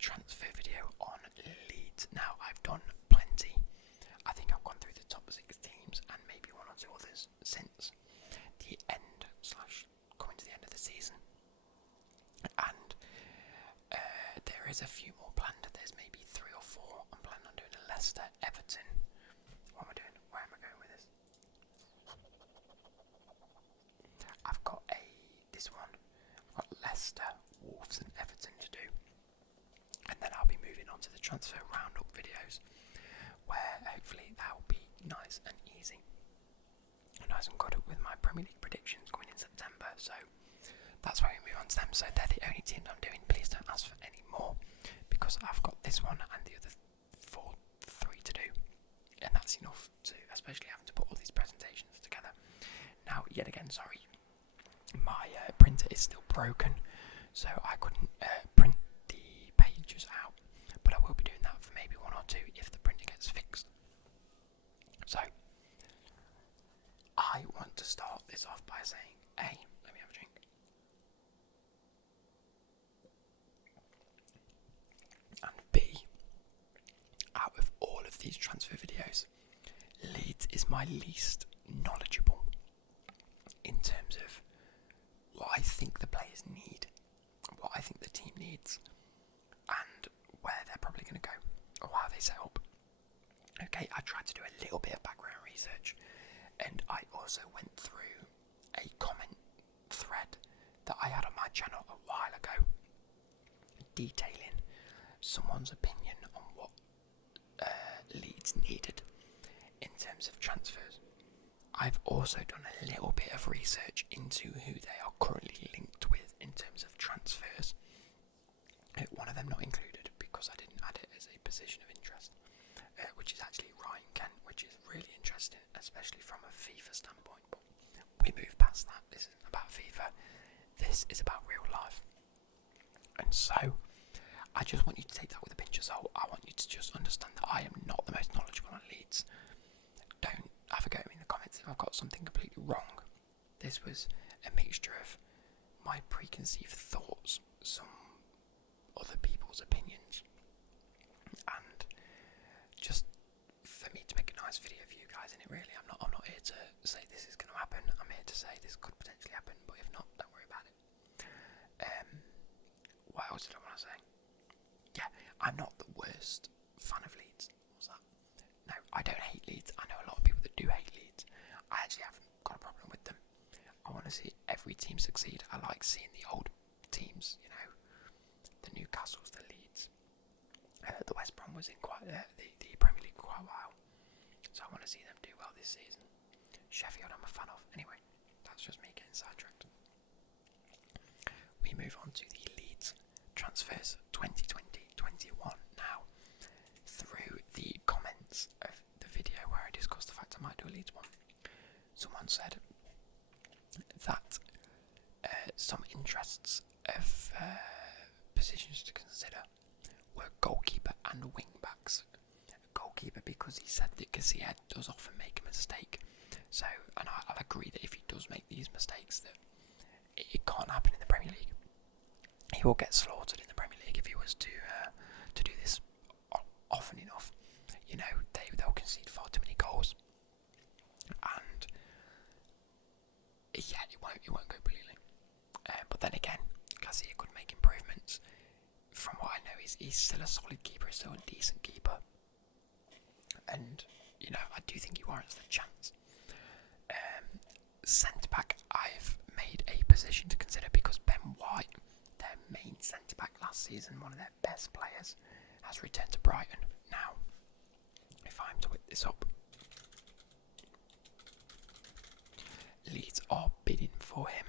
transfer video on Leeds. Now, I've done plenty. I think I've gone through the top 6 teams and maybe one or two others since the end / coming to the end of the season. And there is a few more planned. There's maybe 3 or 4. I'm planning on doing a Leicester, Everton. What am I doing? Where am I going with this? I've got this one. I've got Leicester, Wolves and Everton to do. And then I'll be moving on to the transfer roundup videos, where hopefully that'll be nice and easy. Nice and good with my Premier League predictions coming in September. So that's why we move on to them. So they're the only teams I'm doing. Please don't ask for any more, because I've got this one and the other 3 to do. And that's enough to, especially having to put all these presentations together. Now, yet again, sorry, my printer is still broken, so I couldn't print the pages out, but I will be doing that for maybe 1 or 2 if the printer gets fixed. So, I want to start this off by saying, A, let me have a drink. And B, out of all of these transfer videos, Leeds is my least knowledgeable in terms of what I think the players need, what I think the team needs, and where they're probably going to go, or how they set up. Okay, I tried to do a little bit of background research, and I also went through a comment thread that I had on my channel a while ago, detailing someone's opinion on what Leeds needed in terms of transfers. I've also done a little bit of research into who they are currently linked with in terms of transfers. One of them not included because I didn't add it as a position of interest, which is actually Ryan Kent, which is really interesting, especially from a FIFA standpoint. But we move past that. This isn't about FIFA. This is about real life. And so, I just want you to take that with a pinch of salt. I want you to just understand that I am not the most knowledgeable on Leeds. Don't have a go at me in the comments if I've got something completely wrong. This was a mixture of my preconceived thoughts, some other people's opinions, and just for me to make a nice video for you guys. And it really, I'm not here to say this is going to happen. I'm here to say this could potentially happen, but if not, don't worry about it. What else did I want to say? Yeah, I'm not the worst fan of Leeds. What's that? No, I don't hate Leeds. I know a lot of people that do hate Leeds. I actually haven't got a problem with them. I want to see every team succeed. I like seeing the old teams, you know, the Newcastles, the Leeds. The West Brom was in the Premier League quite a while, so I want to see them do well this season. Sheffield I'm a fan of. Anyway, that's just me getting sidetracked. We move on to the Leeds transfers 2020-21 now. Through the comments of the video where I discussed the fact I might do a Leeds one, someone said that some interests of positions to consider were goalkeeper and wing backs. Goalkeeper because he said that Gabriel does often make a mistake. So, and I'll agree that if he does make these mistakes, that it can't happen in the Premier League. He will get slaughtered in the Premier League if he was to do this often enough. You know, they'll concede far too many goals, and yeah, it won't go brilliantly. But then again, Gabriel could make improvements. From what I know, he's still a solid keeper, he's still a decent keeper, and you know, I do think he warrants the chance. Centre back, I've made a position to consider because Ben White, their main centre back last season, one of their best players, has returned to Brighton. Now, if I'm to whip this up, Leeds are bidding for him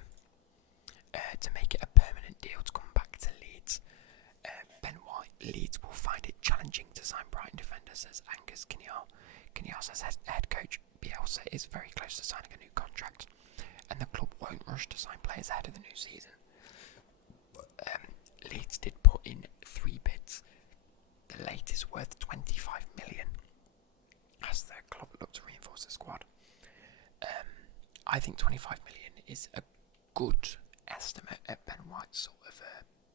to make it a permanent deal to come back to Leeds. Ben White, Leeds will find it challenging to sign Brighton defender, says Angus Kinnear. Kinnear says head coach Bielsa is very close to signing a new contract, and the club won't rush to sign players ahead of the new season. Leeds did put in 3 bids, the latest worth 25 million, as the club looked to reinforce the squad. I think 25 million is a good estimate at Ben White's sort of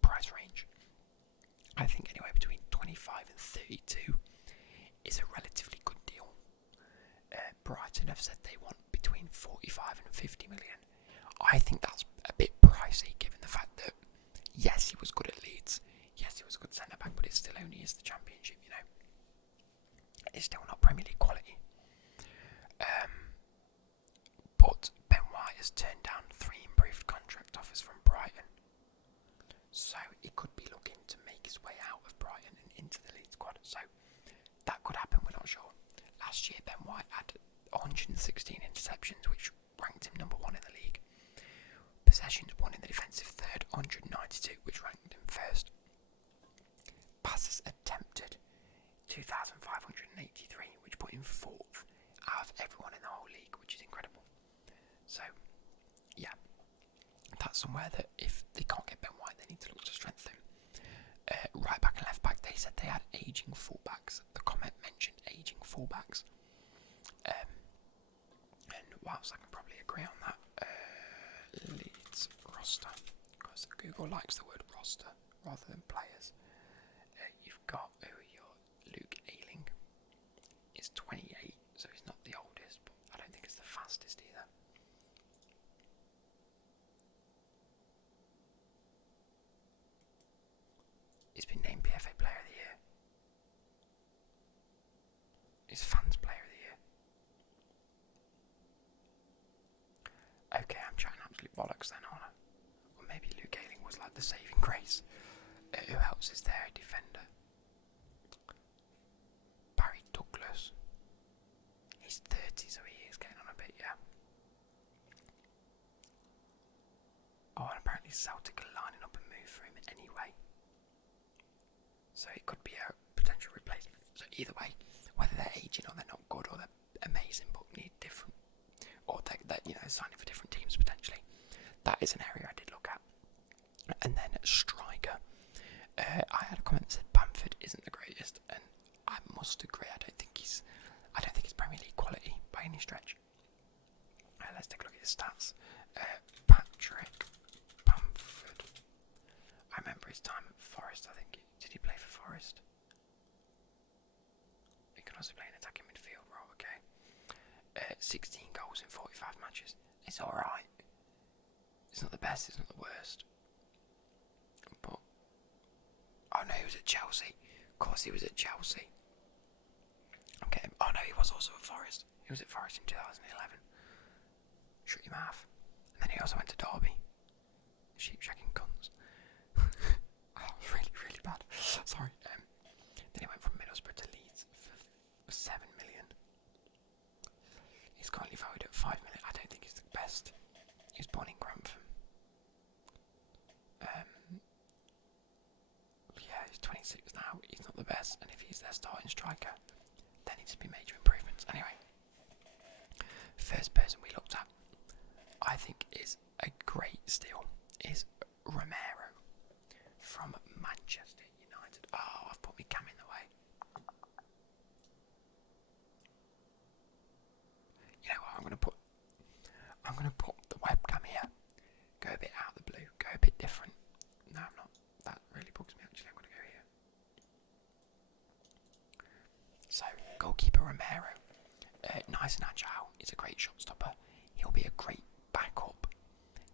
price range. I think anyway, 35 and 32 is a relatively good deal. Brighton have said they want between 45 and 50 million. I think that's a bit pricey given the fact that, yes, he was good at Leeds, yes, he was a good centre-back, but it still only is the Championship, you know. It's still not Premier League quality. But Ben White has turned down 3 improved contract offers from Brighton. So he could be looking to make his way out of Brighton and into the Leeds squad. So that could happen, we're not sure. Last year Ben White had 116 interceptions, which ranked him number 1 in the league. Possessions won in the defensive third, 192, which ranked him first. Passes attempted, 2,583, which put him 4th out of everyone in the whole league, which is incredible. So, yeah, that's somewhere that if they can't get Ben White, they need to look to strengthen. Right back and left back, they said they had ageing fullbacks. The comment mentioned ageing fullbacks. And whilst I can probably agree on that, Leeds roster, because Google likes the word roster rather than players. You've got Luke Ayling. He's 28, so he's not the oldest, but I don't think it's the fastest either. He's been named PFA Player of the Year. He's Fans Player of the Year. Okay, I'm chatting absolute bollocks then, aren't I? Or maybe Luke Ayling was like the saving grace. Who else is there? Defender. Barry Douglas. He's 30, so he is getting on a bit, yeah. Oh, and apparently Celtic are lining up a move for him anyway. So it could be a potential replacement. So either way, whether they're aging or they're not good or they're amazing but need different, or they're signing for different teams potentially, that is an area I did look at. And then striker, I had a comment that said Bamford isn't the greatest, and I must agree. I don't think he's Premier League quality by any stretch. Let's take a look at his stats. Patrick Bamford. I remember his time at Forest. I think did he play for Forest? He can also play in attacking midfield role. Okay. 16 goals in 45 matches. It's all right. It's not the best. It's not the worst. But oh no, he was at Chelsea. Of course, he was at Chelsea. Okay. Oh no, he was also at Forest. He was at Forest in 2011. Shut your mouth. And then he also went to Derby. Sheep checking cunts. Oh, really, really bad. Sorry. Then he went from Middlesbrough to Leeds for 7 million. He's currently valued at 5 million. I don't think he's the best. He was born in Grantham. Yeah, he's 26 now. He's not the best. And if he's their starting striker, there needs to be major improvements. Anyway, first person we looked at, I think is a great steal, is Romero from Manchester United. Oh, I've put my cam in the way. You know what? I'm gonna put the webcam here. Go a bit out of the blue. Go a bit different. No, I'm not. That really bugs me. Actually, I'm gonna go here. So, goalkeeper Romero, nice and agile. He's a great shot stopper. He'll be a great backup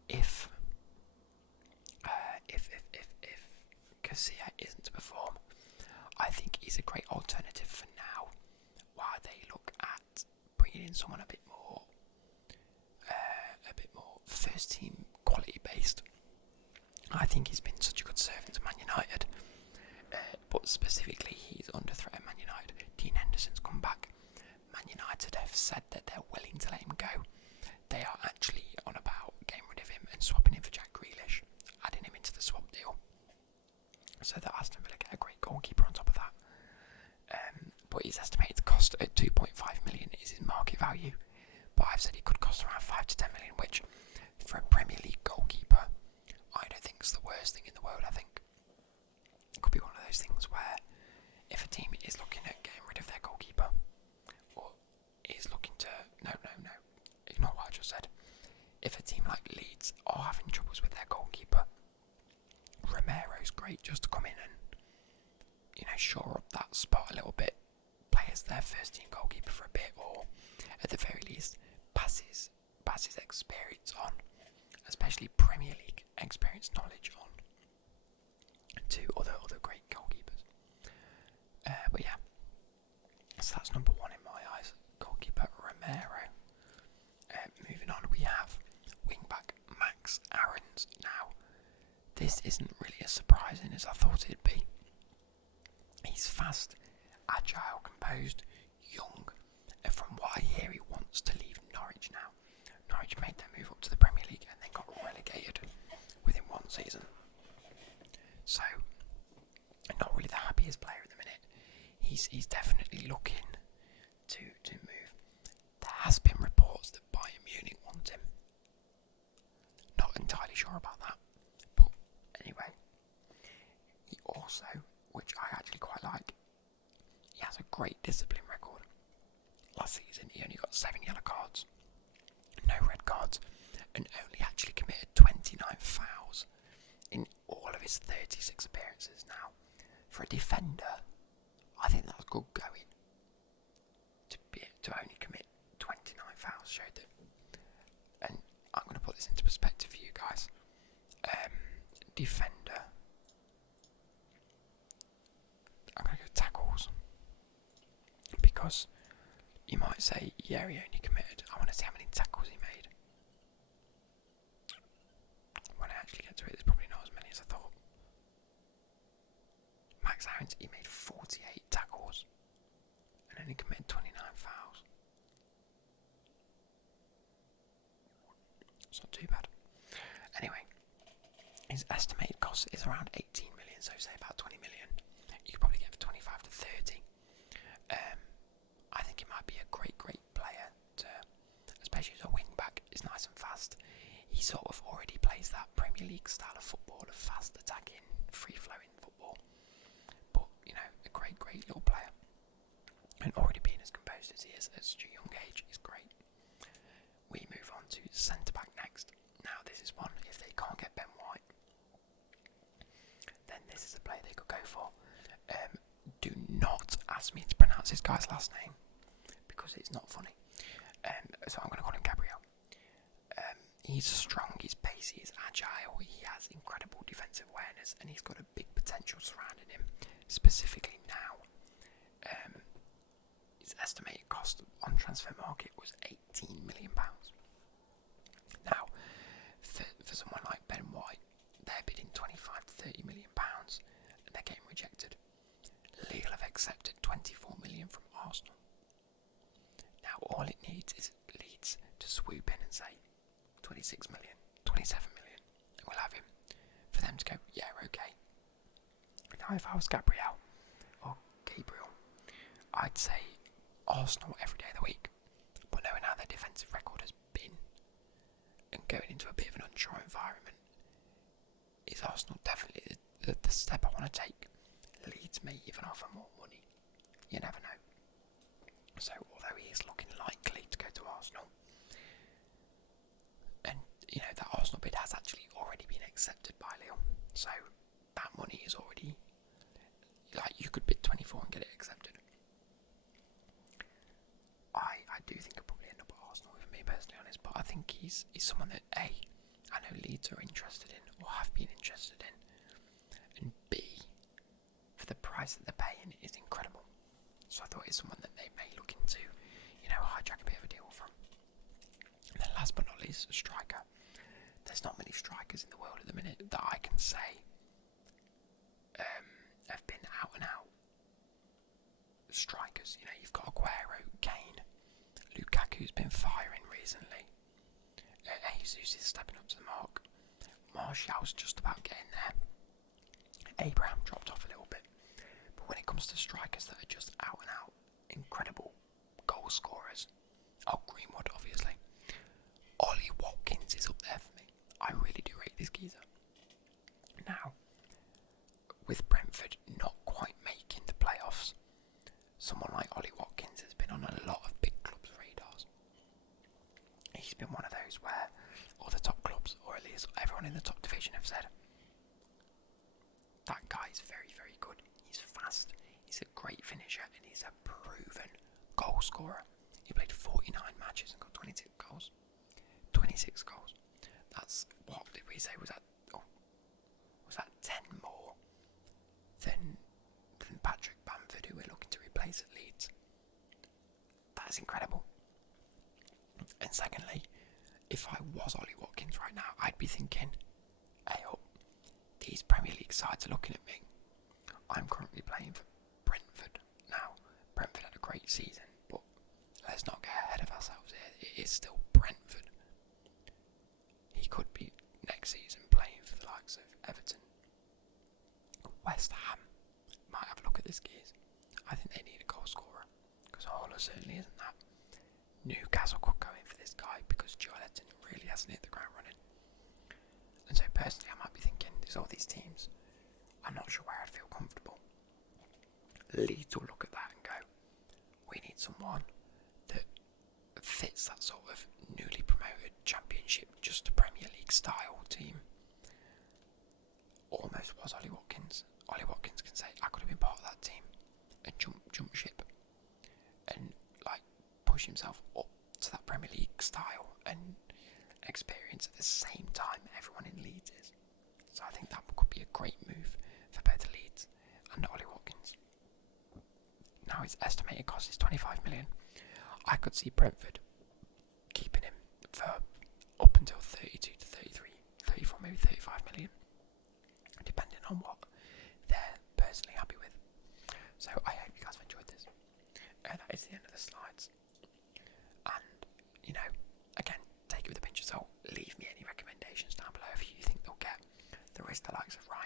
if Casilla isn't to perform. I think he's a great alternative for now, while they look at bringing in someone a bit more first team quality based. I think he's been such a good servant to Man United, but specifically he's under threat at Man United. Dean Henderson's come back. Man United have said that they're willing to let him go. They are actually on about getting rid of him and swapping him for Jack Grealish, adding him into the swap deal, so that Aston Villa get a great goalkeeper on top of that. But he's estimated to cost at 2.5 million is his market value. But I've said he could cost around 5 to 10 million, which for a Premier League goalkeeper, I don't think is the worst thing in the world. I think it could be one of those things where if a team is looking at getting rid of their goalkeeper, or is looking to no, ignore what I just said. If a team like Leeds are having troubles with their goalkeeper, Romero's great just to come in and shore up that spot a little bit, play as their first team goalkeeper for a bit, or at the very least passes experience on, especially Premier League experience knowledge on, to other great goalkeepers. But yeah, so that's number one in my eyes, goalkeeper Romero. Moving on, we have wingback Max Aarons. Now, this isn't really as surprising as I thought it'd be. He's fast, agile, composed, young, and from what I hear, he wants to leave Norwich now. Norwich made their move up to the Premier League and then got relegated within one season. So, not really the happiest player at the minute. He's definitely looking to move. There has been reports that Bayern Munich want him. Not entirely sure about that. But anyway, he also, which I actually quite like, he has a great discipline record. Last season he only got 7 yellow cards, no red cards, and only actually committed 29 fouls in all of his 36 appearances. Now, for a defender, I think that's good going. To only commit 29 fouls showed that. And I'm going to put this into perspective for you guys. Defender. I'm going to go tackles. Because you might say, yeah, he only committed. I want to see how many tackles he made. When I actually get to it, there's probably not as many as I thought. Max Aarons, he made 48 tackles and only committed 29 fouls. It's not too bad. Anyway, his estimated cost is around 18 million, so say about 20 million. You could probably get for 25 to 30. I think he might be a great player, especially as a wing back. He's nice and fast. He sort of already plays that Premier League style of football, of fast attacking, free-flowing football. But, a great little player. And already being as composed as he is at such a young age is great. We move on to centre-back next. Now, this is one, if they can't get Ben White, then this is a player they could go for. Do not ask me to pronounce this guy's last name, because it's not funny. So I'm going to call him Gabriel. He's strong, he's pacey, he's agile, he has incredible defensive awareness, and he's got a big potential surrounding him, specifically now. His estimated cost on transfer market was £18 million. Now, for someone like Ben White, they're bidding £25 to £30 million, and they're getting rejected. Lille have accepted £24 million from Arsenal. Now, all it needs is Leeds to swoop in and say 26 million, 27 million, and we'll have him. For them to go, yeah, okay. Now, if I was Gabriel, I'd say Arsenal every day of the week. But knowing how their defensive record has been, and going into a bit of an unsure environment, is Arsenal definitely the step I want to take? Leeds may even offer more money. You never know. So, although he is looking likely to go to Arsenal, and that Arsenal bid has actually already been accepted by Lille, so that money is already, you could bid 24 and get it accepted. I do think I'll probably end up at Arsenal, if I'm being personally honest, but I think he's someone that A, I know Leeds are interested in, or have been interested in, and B, for the price that they're paying is incredible. So I thought it's someone that they may look into, hijack a bit of a deal from. And then last but not least, a striker. There's not many strikers in the world at the minute that I can say have been out and out strikers. You've got Aguero, Kane, Lukaku's been firing recently. Jesus is stepping up to the mark. Martial's just about getting there. Abraham dropped off a little bit. But when it comes to strikers that are just out and out incredible goal scorers, Greenwood obviously, Ollie Watkins is up there for me. I really do rate this geezer. Now, with Brentford not quite making the playoffs, someone like Ollie Watkins has been on a lot of big clubs' radars. He's been one of those where all the top clubs, or at least everyone in the top division, have said, that guy's very, very good. He's fast. past. He's a great finisher and he's a proven goal scorer. He played 49 matches and got 26 goals. 26 goals. That's, what did we say, was that 10 more than Patrick Bamford, who we're looking to replace at Leeds? That is incredible. And secondly, if I was Ollie Watkins right now, I'd be thinking, hey up, these Premier League sides are looking at me. I'm currently playing for Brentford now. Brentford had a great season, but let's not get ahead of ourselves here. It is still Brentford. He could be next season playing for the likes of Everton. West Ham might have a look at this gears. I think they need a goal scorer, because Horler certainly isn't that. Newcastle could go in for this guy because Joelinton really hasn't hit the ground running. And so personally I might be thinking, there's all these teams, I'm not sure where I'd feel comfortable. Leeds will look at that and go, we need someone that fits that sort of newly promoted Championship, just a Premier League style team. Almost was Ollie Watkins. Ollie Watkins can say, I could have been part of that team and jump ship and like push himself up to that Premier League style and experience at the same time everyone in Leeds is. So I think that could be a great move for both Leeds and Ollie Watkins. Now his estimated cost is 25 million. I could see Brentford keeping him for up until 32 to 33, 34, maybe 35 million, depending on what they're personally happy with. So I hope you guys have enjoyed this. That is the end of the slides. And, you know, again, take it with a pinch of salt. Leave me any recommendations down below if you think they'll get the rest of the likes of Ryan